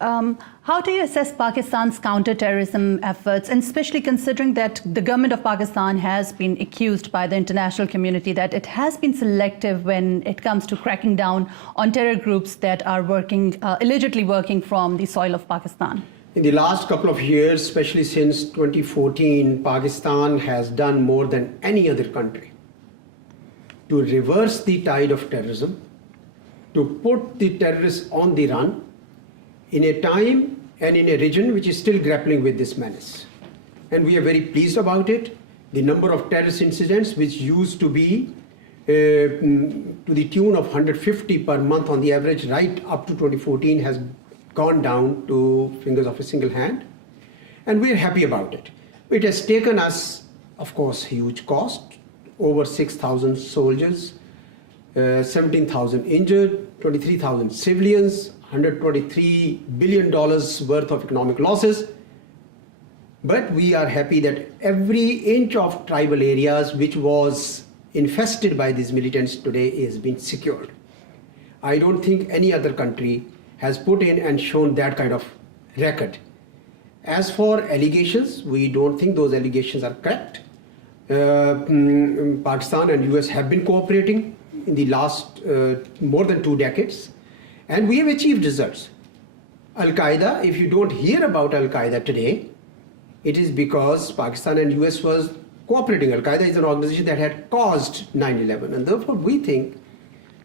How do you assess Pakistan's counterterrorism efforts, and especially considering that the government of Pakistan has been accused by the international community that it has been selective when it comes to cracking down on terror groups that are allegedly working from the soil of Pakistan? In the last couple of years, especially since 2014, Pakistan has done more than any other country to reverse the tide of terrorism, to put the terrorists on the run in a time and in a region which is still grappling with this menace. And we are very pleased about it. The number of terrorist incidents, which used to be to the tune of 150 per month on the average right up to 2014, has gone down to fingers of a single hand. And we are happy about it. It has taken us, of course, huge cost, over 6,000 soldiers, 17,000 injured, 23,000 civilians, $123 billion worth of economic losses. But we are happy that every inch of tribal areas which was infested by these militants today is being secured. I don't think any other country has put in and shown that kind of record. As for allegations, we don't think those allegations are correct. Pakistan and US have been cooperating in the last more than 2 decades, and we have achieved results. Al-Qaeda, if you don't hear about Al-Qaeda today, it is because Pakistan and US was cooperating. Al-Qaeda is an organization that had caused 9/11, and therefore we think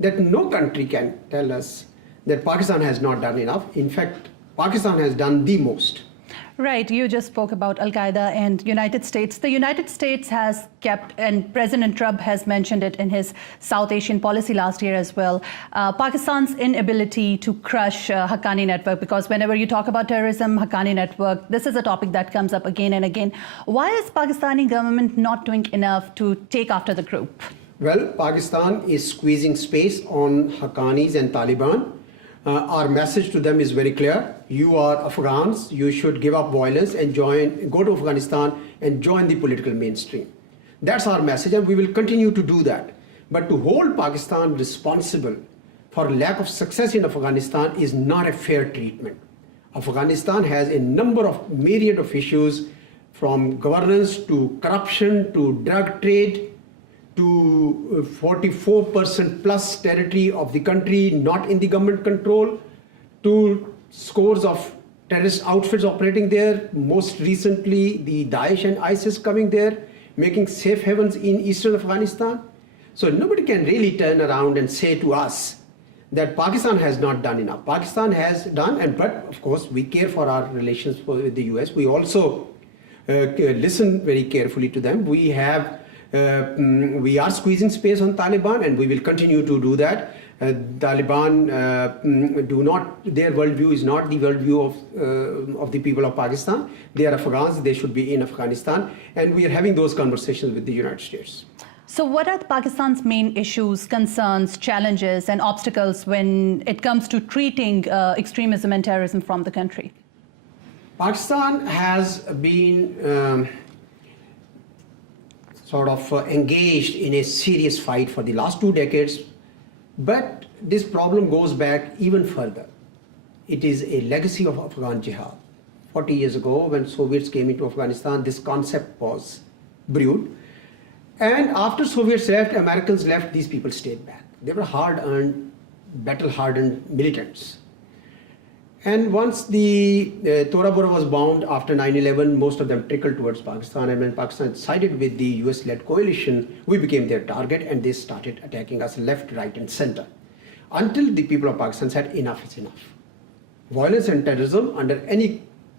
that no country can tell us that Pakistan has not done enough. In fact, Pakistan has done the most. Right, you just spoke about Al-Qaeda and United States. The United States has kept, and President Trump has mentioned it in his South Asian policy last year as well, Pakistan's inability to crush Haqqani network, because whenever you talk about terrorism, Haqqani network, this is a topic that comes up again and again. Why is Pakistani government not doing enough to take after the group? Well, Pakistan is squeezing space on Haqqanis and Taliban. Our message to them is very clear. You are Afghans, you should give up violence and go to Afghanistan and join the political mainstream. That's our message, and we will continue to do that. But to hold Pakistan responsible for lack of success in Afghanistan is not a fair treatment. Afghanistan has a number of myriad of issues, from governance to corruption to drug trade, to 44% plus territory of the country not in the government control, to scores of terrorist outfits operating there, most recently the Daesh and ISIS coming there, making safe havens in eastern Afghanistan. So nobody can really turn around and say to us that Pakistan has not done enough. Pakistan has done, but of course we care for our relations with the US. We also listen very carefully to them. We are squeezing space on Taliban, and we will continue to do that. Taliban their worldview is not the worldview of the people of Pakistan. They are Afghans, they should be in Afghanistan, and we are having those conversations with the United States. So what are Pakistan's main issues, concerns, challenges, and obstacles when it comes to treating extremism and terrorism from the country? Pakistan has been sort of engaged in a serious fight for the last 2 decades, but this problem goes back even further. It is a legacy of Afghan jihad. 40 years ago, when Soviets came into Afghanistan, this concept was brewed. And after Soviets left, Americans left, these people stayed back. They were hard-earned, battle-hardened militants. And once the Tora Bora was bombed after 9/11, most of them trickled towards Pakistan. And when Pakistan sided with the US-led coalition, we became their target, and they started attacking us left, right, and center. Until the people of Pakistan said enough is enough. Violence and terrorism under any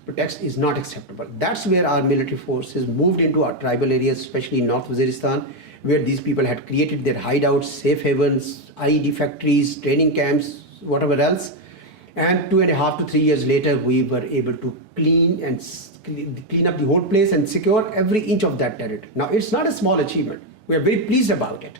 pretext is not acceptable. That's where our military forces moved into our tribal areas, especially in North Waziristan, where these people had created their hideouts, safe havens, IED factories, training camps, whatever else. And 2.5 to 3 years later, we were able to clean up the whole place and secure every inch of that territory. Now, it's not a small achievement. We are very pleased about it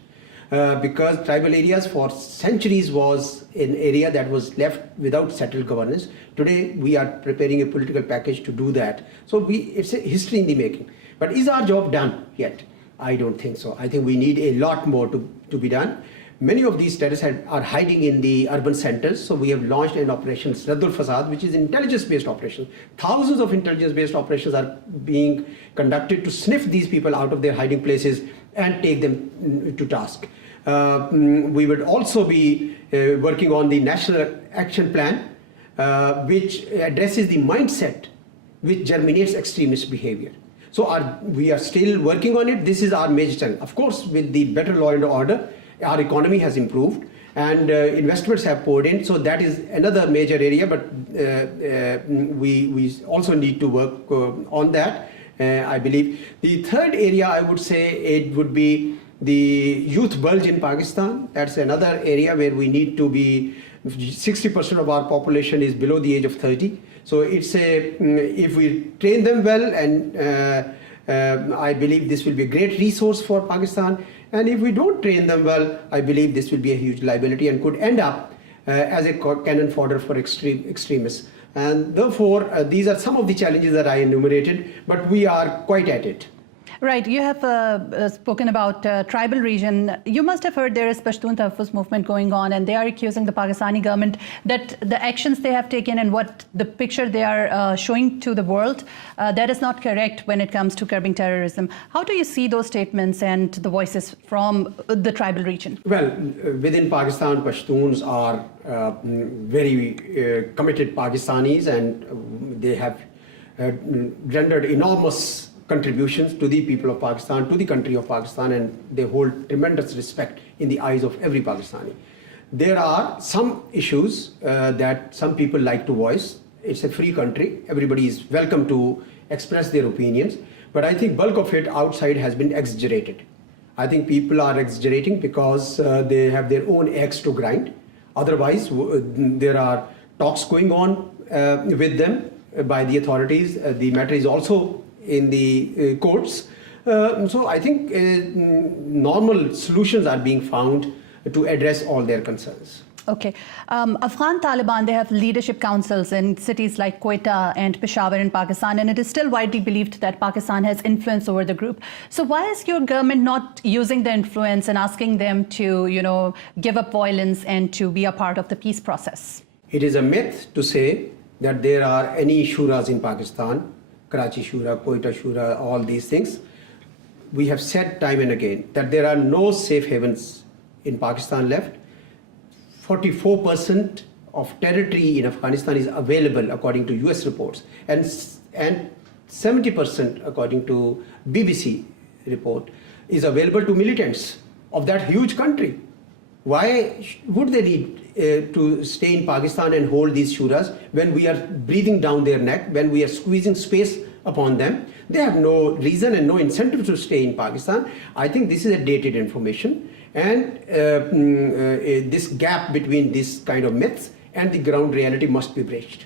because tribal areas for centuries was an area that was left without settled governance. Today, we are preparing a political package to do that. So it's a history in the making. But is our job done yet? I don't think so. I think we need a lot more to be done. Many of these terrorists are hiding in the urban centers. So we have launched an operation, Raddul Fasad, which is intelligence-based operation. Thousands of intelligence-based operations are being conducted to sniff these people out of their hiding places and take them to task. We would also be working on the National Action Plan, which addresses the mindset which germinates extremist behavior. So we are still working on it. This is our major challenge. Of course, with the better law and order, our economy has improved and investments have poured in. So that is another major area, but we also need to work on that, I believe. The third area, I would say, it would be the youth bulge in Pakistan. That's another area where we need to be, 60% of our population is below the age of 30. So it's if we train them well, and I believe this will be a great resource for Pakistan. And if we don't train them well, I believe this will be a huge liability and could end up as a cannon fodder for extremists. And therefore, these are some of the challenges that I enumerated, but we are quite at it. Right. You have spoken about tribal region. You must have heard there is Pashtun Tahaffuz movement going on, and they are accusing the Pakistani government that the actions they have taken and what the picture they are showing to the world, that is not correct when it comes to curbing terrorism. How do you see those statements and the voices from the tribal region? Well, within Pakistan, Pashtuns are very committed Pakistanis, and they have rendered enormous contributions to the people of Pakistan, to the country of Pakistan, and they hold tremendous respect in the eyes of every Pakistani. There are some issues that some people like to voice. It's a free country. Everybody is welcome to express their opinions. But I think bulk of it outside has been exaggerated. I think people are exaggerating because they have their own axe to grind. Otherwise, there are talks going on with them by the authorities. The matter is also in the courts. So I think normal solutions are being found to address all their concerns. Okay. Afghan Taliban, they have leadership councils in cities like Quetta and Peshawar in Pakistan, and it is still widely believed that Pakistan has influence over the group. So why is your government not using the influence and asking them to, give up violence and to be a part of the peace process? It is a myth to say that there are any shuras in Pakistan, Karachi Shura, Quetta Shura, all these things. We have said time and again that there are no safe havens in Pakistan left. 44% of territory in Afghanistan is available according to US reports, and 70% according to BBC report is available to militants of that huge country. Why would they need to stay in Pakistan and hold these shuras when we are breathing down their neck, when we are squeezing space upon them? They have no reason and no incentive to stay in Pakistan. I think this is a dated information, and this gap between this kind of myths and the ground reality must be bridged.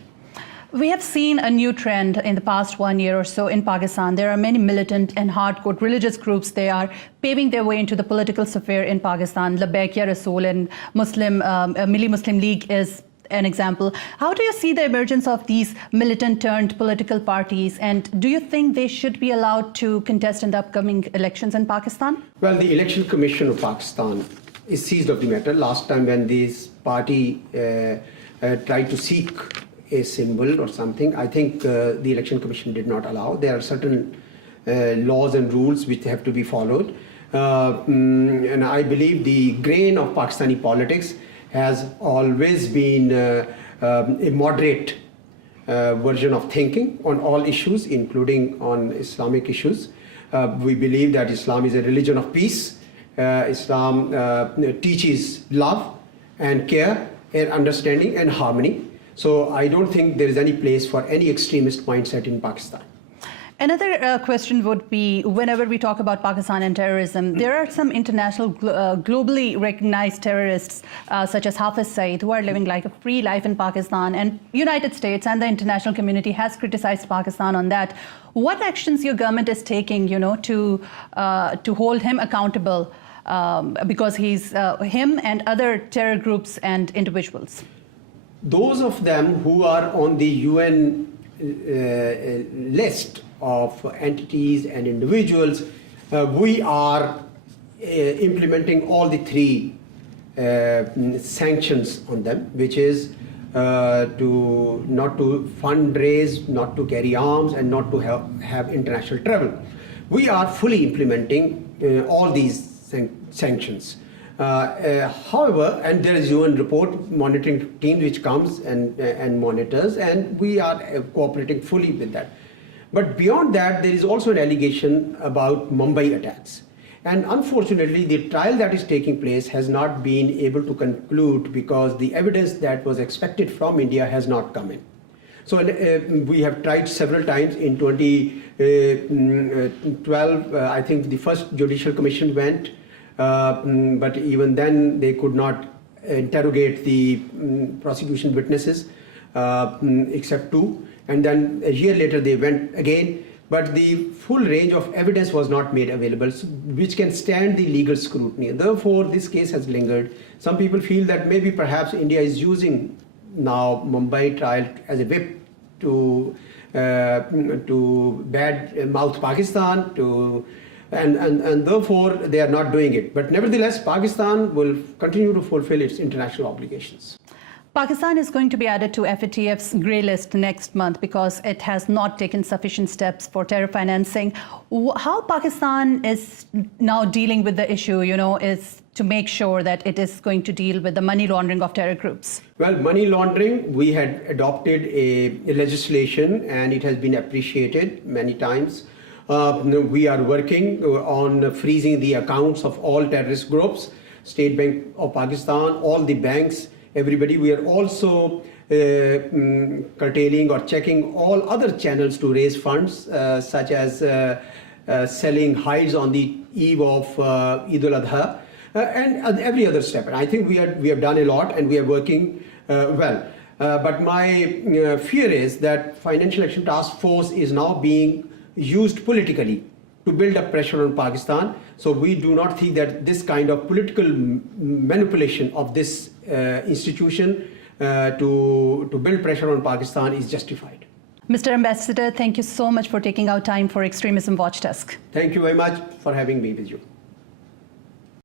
We have seen a new trend in the past 1 year or so in Pakistan. There are many militant and hardcore religious groups. They are paving their way into the political sphere in Pakistan. Labbaik Ya Rasool and Milli Muslim League is an example. How do you see the emergence of these militant turned political parties, and do you think they should be allowed to contest in the upcoming elections in Pakistan? Well, the Election Commission of Pakistan is seized of the matter. Last time when this party tried to seek a symbol or something, I think the Election Commission did not allow. There are certain laws and rules which have to be followed. And I believe the grain of Pakistani politics has always been a moderate version of thinking on all issues, including on Islamic issues. We believe that Islam is a religion of peace. Islam teaches love and care and understanding and harmony. So I don't think there is any place for any extremist mindset in Pakistan. Another question would be, whenever we talk about Pakistan and terrorism, there are some international, globally recognized terrorists, such as Hafiz Saeed, who are living like a free life in Pakistan, and United States and the international community has criticized Pakistan on that. What actions your government is taking, to hold him accountable, because he's him and other terror groups and individuals? Those of them who are on the UN list of entities and individuals, we are implementing all the three sanctions on them, which is to not to fundraise, not to carry arms, and not to have international travel. We are fully implementing all these sanctions. However, and there is UN report monitoring team which comes and monitors, and we are cooperating fully with that. But beyond that, there is also an allegation about Mumbai attacks. And unfortunately, the trial that is taking place has not been able to conclude because the evidence that was expected from India has not come in. So we have tried several times. In 2012, I think the first judicial commission went, but even then they could not interrogate the prosecution witnesses, except 2. And then a year later they went again. But the full range of evidence was not made available, which can stand the legal scrutiny. Therefore, this case has lingered. Some people feel that maybe perhaps India is using now Mumbai trial as a whip to bad mouth Pakistan, and therefore they are not doing it. But nevertheless, Pakistan will continue to fulfill its international obligations. Pakistan is going to be added to FATF's grey list next month because it has not taken sufficient steps for terror financing. How Pakistan is now dealing with the issue, is to make sure that it is going to deal with the money laundering of terror groups? Well, money laundering, we had adopted a legislation and it has been appreciated many times. We are working on freezing the accounts of all terrorist groups, State Bank of Pakistan, all the banks, everybody. We are also curtailing or checking all other channels to raise funds, such as selling hides on the eve of Eid al-Adha, and every other step. And I think we have done a lot and we are working well. But my fear is that Financial Action Task Force is now being used politically to build up pressure on Pakistan. So we do not think that this kind of political manipulation of this institution to build pressure on Pakistan is justified. Mr. Ambassador, thank you so much for taking out time for Extremism Watch Desk. Thank you very much for having me with you.